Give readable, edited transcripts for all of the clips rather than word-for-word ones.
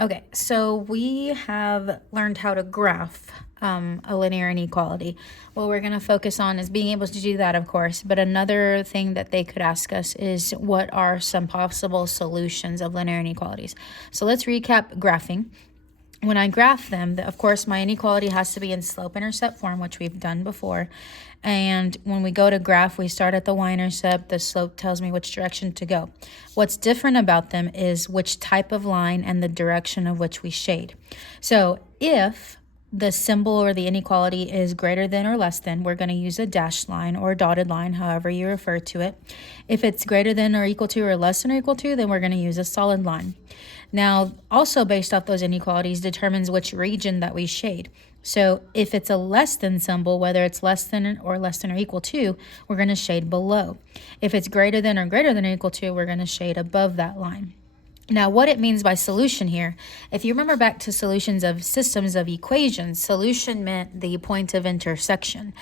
Okay, so we have learned how to graph a linear inequality. What we're going to focus on is being able to do that, of course, but another thing that they could ask us is what are some possible solutions of linear inequalities. So let's recap graphing. When I graph them, of course, my inequality has to be in slope-intercept form, which we've done before. And when we go to graph, we start at the y-intercept. The slope tells me which direction to go. What's different about them is which type of line and the direction of which we shade. So if the symbol or the inequality is greater than or less than, we're going to use a dashed line or a dotted line, however you refer to it. If it's greater than or equal to or less than or equal to, then we're going to use a solid line. Now, also based off those inequalities determines which region that we shade. So if it's a less than symbol, whether it's less than or equal to, we're going to shade below. If it's greater than or equal to, we're going to shade above that line. Now, what it means by solution here, if you remember back to solutions of systems of equations, solution meant the point of intersection.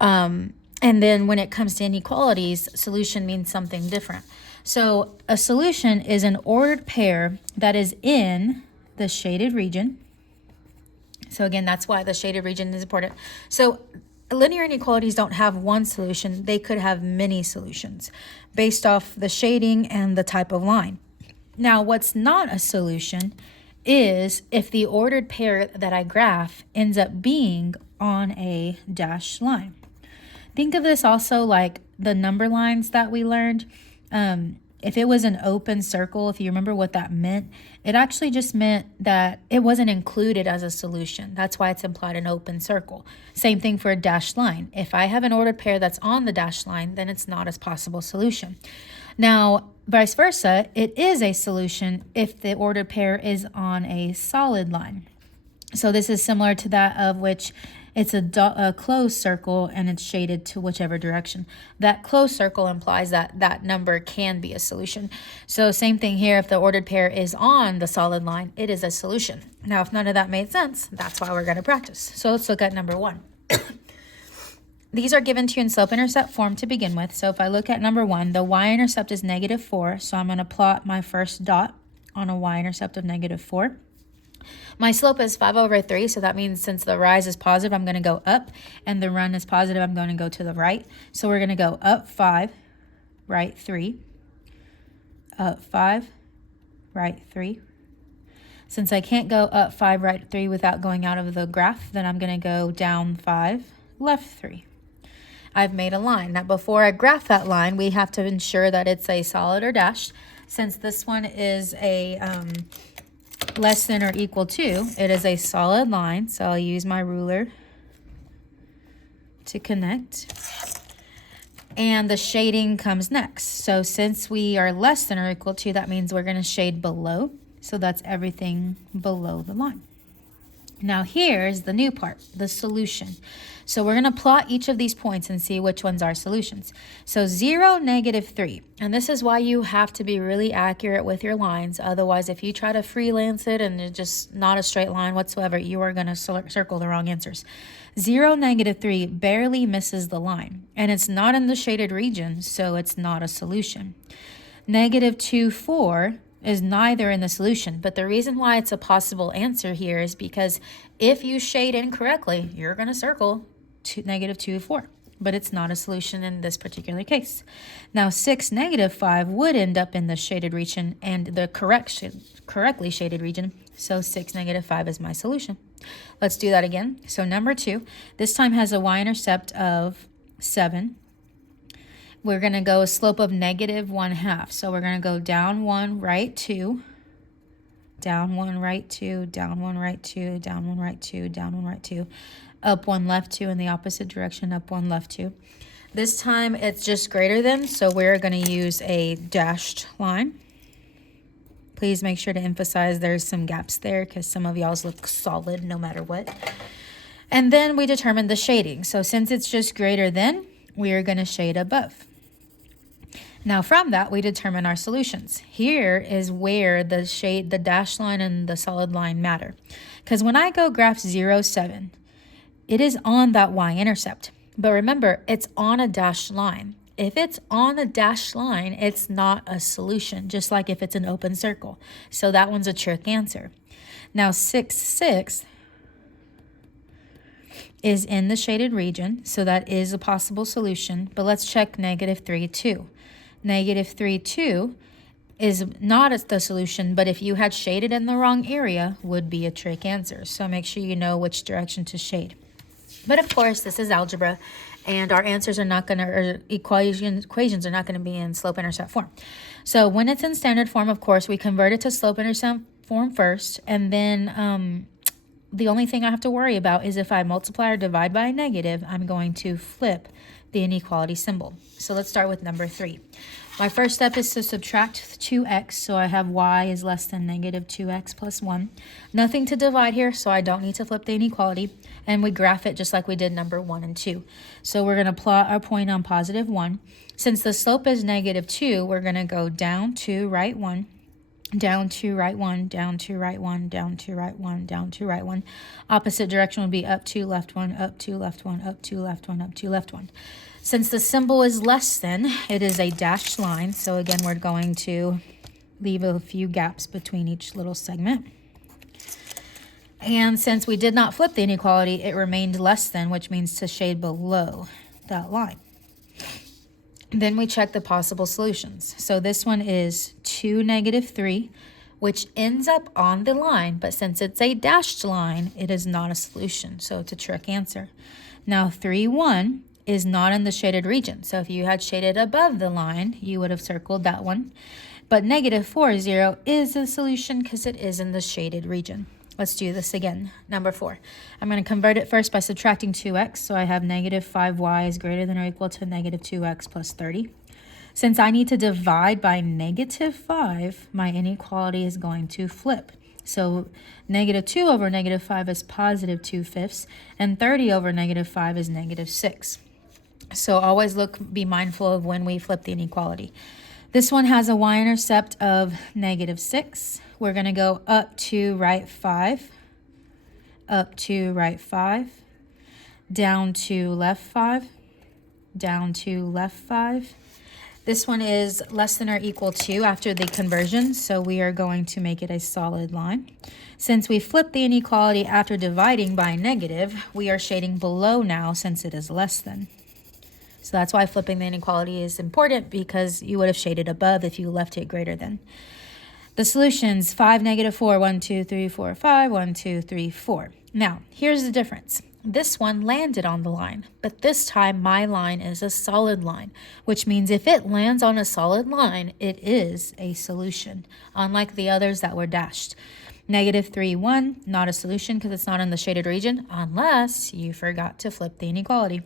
And then when it comes to inequalities, solution means something different. So a solution is an ordered pair that is in the shaded region. So again, that's why the shaded region is important. So linear inequalities don't have one solution. They could have many solutions based off the shading and the type of line. Now, what's not a solution is if the ordered pair that I graph ends up being on a dashed line. Think of this also like the number lines that we learned. If it was an open circle, if you remember what that meant, it actually just meant that it wasn't included as a solution. That's why it's implied an open circle. Same thing for a dashed line. If I have an ordered pair that's on the dashed line, then it's not a possible solution. Now, vice versa, it is a solution if the ordered pair is on a solid line. So this is similar to that of which it's a closed circle and it's shaded to whichever direction. That closed circle implies that that number can be a solution. So same thing here, if the ordered pair is on the solid line, it is a solution. Now, if none of that made sense, that's why we're going to practice. So let's look at number one. These are given to you in slope-intercept form to begin with. So if I look at number one, the y-intercept is -4. So I'm going to plot my first dot on a y-intercept of -4. My slope is 5/3, so that means since the rise is positive, I'm going to go up, and the run is positive, I'm going to go to the right. So we're going to go up 5, right 3, up 5, right 3. Since I can't go up 5, right 3 without going out of the graph, then I'm going to go down 5, left 3. I've made a line. Now, before I graph that line, we have to ensure that it's a solid or dashed. Since this one is a less than or equal to, it is a solid line, so I'll use my ruler to connect. And the shading comes next. So since we are less than or equal to, that means we're going to shade below. So that's everything below the line. Now here's the new part, the solution. So we're going to plot each of these points and see which ones are solutions. So 0, -3. And this is why you have to be really accurate with your lines. Otherwise, if you try to freelance it and it's just not a straight line whatsoever, you are going to circle the wrong answers. 0, -3 barely misses the line. And it's not in the shaded region, so it's not a solution. -2, 4 is neither in the solution, but the reason why it's a possible answer here is because if you shade incorrectly, you're going to circle -2, 4, but it's not a solution in this particular case. Now 6, -5 would end up in the shaded region and the correctly shaded region, so 6, -5 is my solution. Let's do that again. So number 2, this time has a y-intercept of 7. We're going to go a slope of -1/2. So we're going to go down 1, right 2, down 1, right 2, down 1, right 2, down 1, right 2, down 1, right 2, up 1, left 2 in the opposite direction, up 1, left 2. This time it's just greater than, so we're going to use a dashed line. Please make sure to emphasize there's some gaps there because some of y'all's look solid no matter what. And then we determine the shading. So since it's just greater than, we are going to shade above. Now from that, we determine our solutions. Here is where the dashed line and the solid line matter. Because when I go graph 0, 7, it is on that y-intercept. But remember, it's on a dashed line. if it's on a dashed line, it's not a solution, just like if it's an open circle. So that one's a trick answer. Now 6, 6 is in the shaded region, so that is a possible solution. But let's check -3, 2. -3, 2 is not the solution, but if you had shaded in the wrong area, would be a trick answer. So make sure you know which direction to shade. But of course, this is algebra, and our answers are not going to, or equations are not going to be in slope-intercept form. So when it's in standard form, of course, we convert it to slope-intercept form first, and then the only thing I have to worry about is if I multiply or divide by a negative, I'm going to flip the inequality symbol. So let's start with number 3. My first step is to subtract 2x, so I have y is less than -2x plus 1. Nothing to divide here, so I don't need to flip the inequality, and we graph it just like we did number 1 and 2. So we're going to plot our point on +1. Since the slope is -2, we're going to go down to right 1, down to right 1, down to right 1, down to right 1, down to right 1. Opposite direction would be up 2, left 1, up 2, left 1, up 2, left 1, up 2, left 1. Since the symbol is less than, it is a dashed line. So again, we're going to leave a few gaps between each little segment. And since we did not flip the inequality, it remained less than, which means to shade below that line. Then we check the possible solutions. So this one is 2, -3, which ends up on the line, but since it's a dashed line, it is not a solution. So it's a trick answer. Now 3, 1 is not in the shaded region. So if you had shaded above the line, you would have circled that one. But -4, 0 is a solution because it is in the shaded region. Let's do this again. Number 4. I'm going to convert it first by subtracting 2x. So I have -5y is greater than or equal to -2x plus 30. Since I need to divide by -5, my inequality is going to flip. So -2 over -5 is +2/5, and 30 over -5 is -6. So always be mindful of when we flip the inequality. This one has a y-intercept of -6. We're going to go up to right 5, up to right 5, down to left 5, down to left 5. This one is less than or equal to after the conversion, so we are going to make it a solid line. Since we flipped the inequality after dividing by negative, we are shading below now since it is less than. So that's why flipping the inequality is important, because you would have shaded above if you left it greater than. The solutions, 5, -4, 1, 2, 3, 4, 5, 1, 2, 3, 4. Now, here's the difference. This one landed on the line, but this time my line is a solid line, which means if it lands on a solid line, it is a solution, unlike the others that were dashed. -3, 1, not a solution because it's not in the shaded region, unless you forgot to flip the inequality.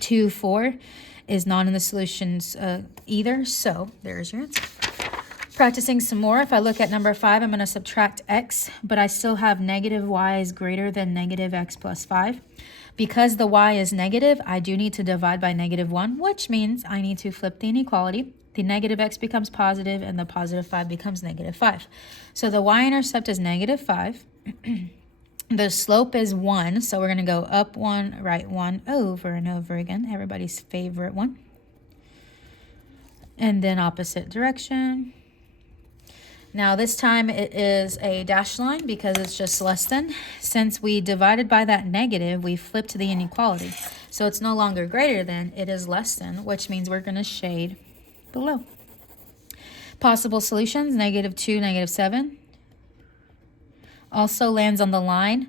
2, 4 is not in the solutions either, so there's your answer. Practicing some more, if I look at number 5, I'm going to subtract x, but I still have -y is greater than -x plus 5. Because the y is negative, I do need to divide by -1, which means I need to flip the inequality. The -x becomes positive, and the +5 becomes -5. So the y-intercept is -5. The slope is 1, so we're going to go up 1, right 1, over and over again. Everybody's favorite one. And then opposite direction. Now this time it is a dashed line because it's just less than. Since we divided by that negative, we flipped the inequality. So it's no longer greater than, it is less than, which means we're going to shade below. Possible solutions, -2, -7. Also lands on the line,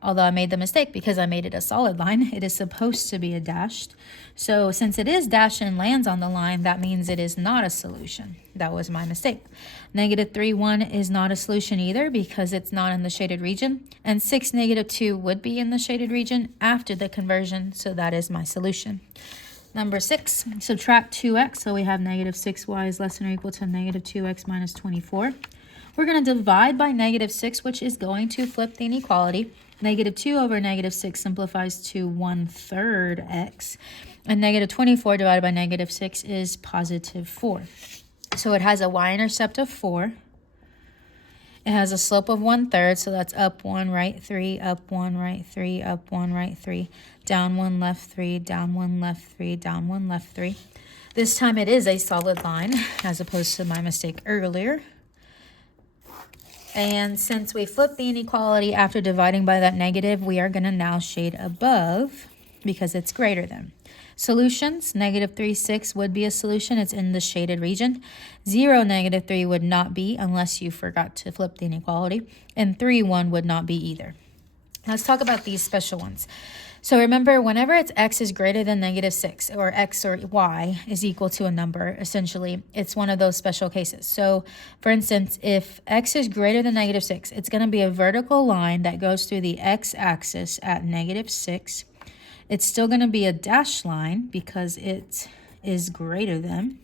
although I made the mistake because I made it a solid line. It is supposed to be a dashed. So since it is dashed and lands on the line, that means it is not a solution. That was my mistake. -3, 1 is not a solution either because it's not in the shaded region. And 6, -2 would be in the shaded region after the conversion, so that is my solution. Number 6, subtract 2x, so we have -6y is less than or equal to -2x minus 24. We're going to divide by -6, which is going to flip the inequality. -2 over -6 simplifies to 1/3 x. And -24 divided by -6 is +4. So it has a y-intercept of 4. It has a slope of 1/3, so that's up 1, right 3, up 1, right 3, up 1, right 3, down 1, left 3, down 1, left 3, down 1, left 3. This time it is a solid line as opposed to my mistake earlier. And since we flipped the inequality after dividing by that negative, we are going to now shade above because it's greater than. Solutions, -3, 6 would be a solution. It's in the shaded region. 0, -3 would not be unless you forgot to flip the inequality. And 3, 1 would not be either. Let's talk about these special ones. So remember, whenever it's x is greater than -6, or x or y is equal to a number, essentially, it's one of those special cases. So, for instance, if x is greater than -6, it's going to be a vertical line that goes through the x-axis at -6. It's still going to be a dashed line because it is greater than,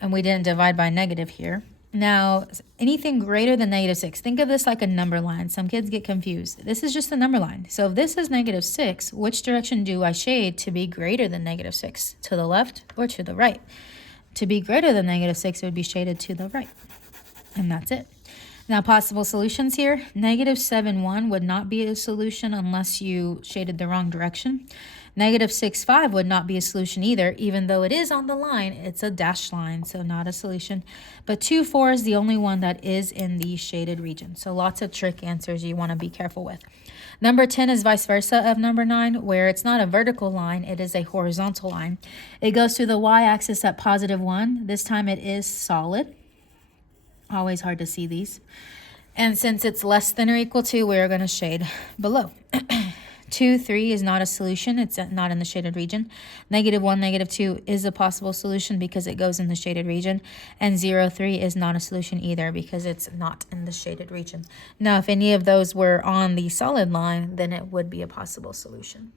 and we didn't divide by negative here. Now, anything greater than -6, think of this like a number line. Some kids get confused. This is just a number line. So if this is -6, which direction do I shade to be greater than -6? To the left or to the right? To be greater than -6, it would be shaded to the right. And that's it. Now, possible solutions here. -7, 1 would not be a solution unless you shaded the wrong direction. -6, 5 would not be a solution either, even though it is on the line. It's a dashed line, so not a solution. But 2, 4 is the only one that is in the shaded region. So lots of trick answers you want to be careful with. Number 10 is vice versa of number 9, where it's not a vertical line, it is a horizontal line. It goes through the y-axis at +1. This time it is solid. Always hard to see these. And since it's less than or equal to, we're going to shade below. 2, 3 is not a solution. It's not in the shaded region. -1, -2 is a possible solution because it goes in the shaded region. And 0, 3 is not a solution either because it's not in the shaded region. Now, if any of those were on the solid line, then it would be a possible solution.